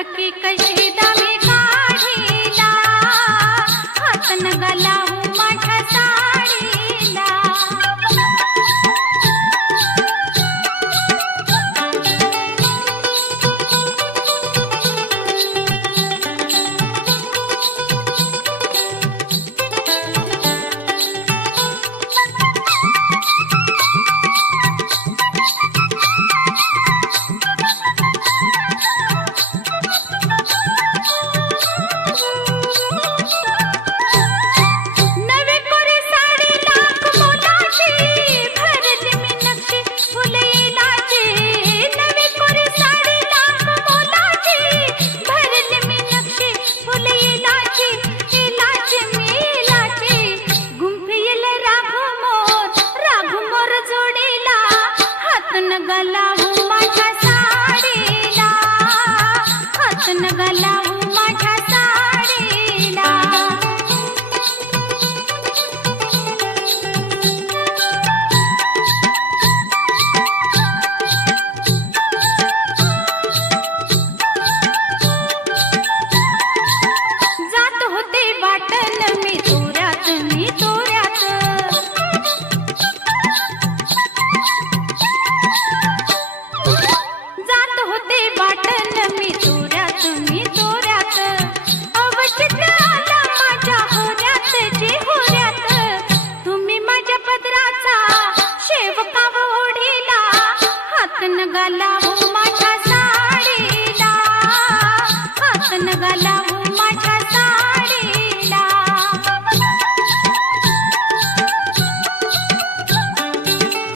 फुटकी कशी दामी काढीला, हात नगा लावू माझ्या साडीला. नगा लावू माझ्या साडीला, हात नगा लावू माझ्या साडीला. जात होते वाटण मी तोऱ्यात, मी तोऱ्यात. वाटण मी तोऱ्यात, मी तोऱ्यात. अवचित आला माझ्या होऱ्यात, जी होऱ्यात. तुम्ही माझ्या पदराचा शेवकाव ओढीला, हात नगा लावू माझ्या साडीला, हात नगा लावू